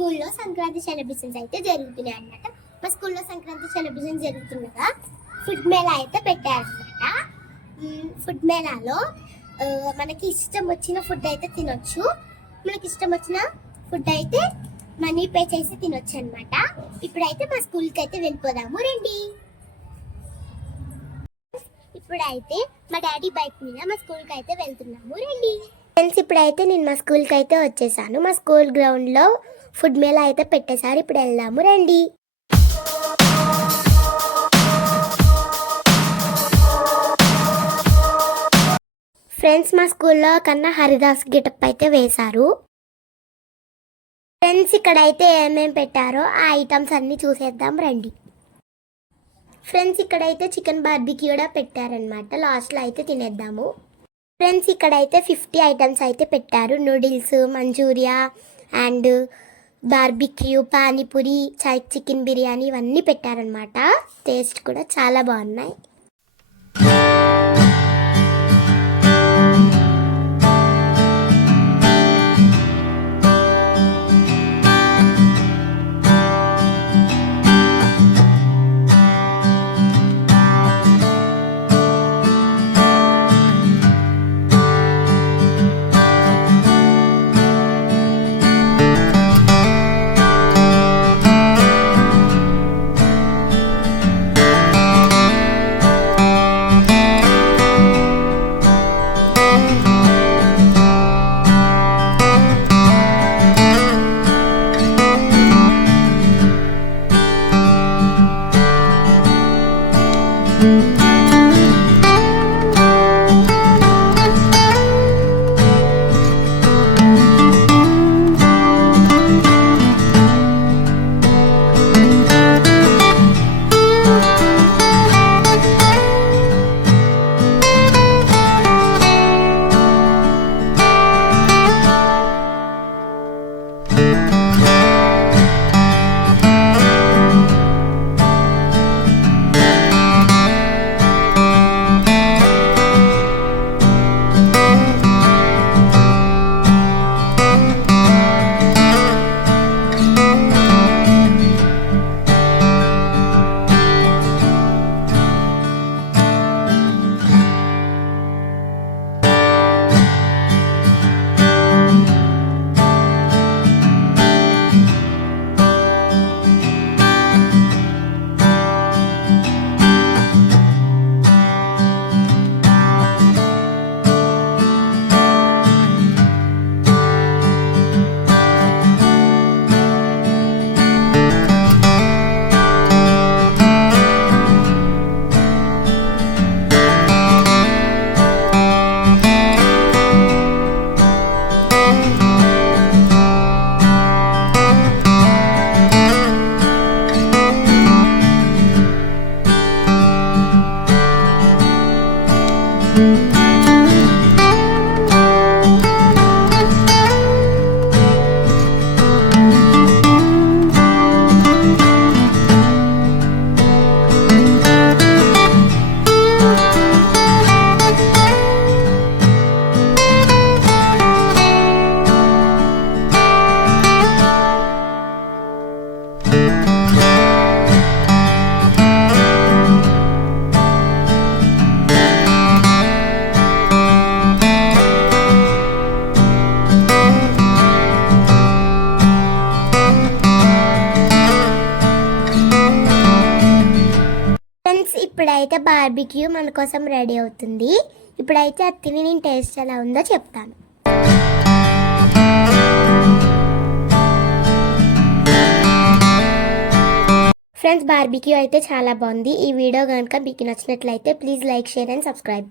స్కూల్లో సంక్రాంతి సెలబ్రేషన్స్ అయితే జరుగుతున్నాయి అన్నమాట. మా స్కూల్లో సంక్రాంతి సెలబ్రేషన్ జరుగుతుండగా ఫుడ్ మేళా అయితే పెట్టారనమాట. ఫుడ్ మేళాలో మనకి ఇష్టం వచ్చిన ఫుడ్ అయితే తినొచ్చు. మనకి ఇష్టం వచ్చిన ఫుడ్ అయితే మనీ పే చేసి తినొచ్చు అనమాట. ఇప్పుడైతే మా స్కూల్కి అయితే వెళ్ళిపోదాము రండి. ఇప్పుడైతే మా డాడీ బైక్ మీద మా స్కూల్కి అయితే వెళ్తున్నాము రండి. ఫ్రెండ్స్, ఇప్పుడైతే నేను మా స్కూల్కి అయితే వచ్చేసాను. మా స్కూల్ గ్రౌండ్లో ఫుడ్ మేళా అయితే పెట్టేశారు. ఇప్పుడు వెళ్దాము రండి. ఫ్రెండ్స్, మా స్కూల్లో కన్నా హరిదాస్ గెటప్ అయితే వేశారు. ఫ్రెండ్స్, ఇక్కడైతే ఏమేమి పెట్టారో ఆ ఐటమ్స్ అన్నీ చూసేద్దాం రండి. ఫ్రెండ్స్, ఇక్కడైతే చికెన్ బార్బిక్యూ కూడా పెట్టారనమాట. లాస్ట్లో అయితే తినేద్దాము. ఫ్రెండ్స్, ఇక్కడైతే 50 ఐటమ్స్ అయితే పెట్టారు. Noodles, manchuria and barbecue, panipuri, chicken biryani ఇవన్నీ పెట్టారనమాట. టేస్ట్ కూడా చాలా బాగున్నాయి. ఇప్పుడైతే బార్బిక్యూ మన కోసం రెడీ అవుతుంది. ఇప్పుడైతే అది తిని నేను టేస్ట్ ఎలా ఉందో చెప్తాను. ఫ్రెండ్స్, బార్బిక్యూ అయితే చాలా బాగుంది. ఈ వీడియో కనుక మీకు నచ్చినట్లయితే please like, share and subscribe.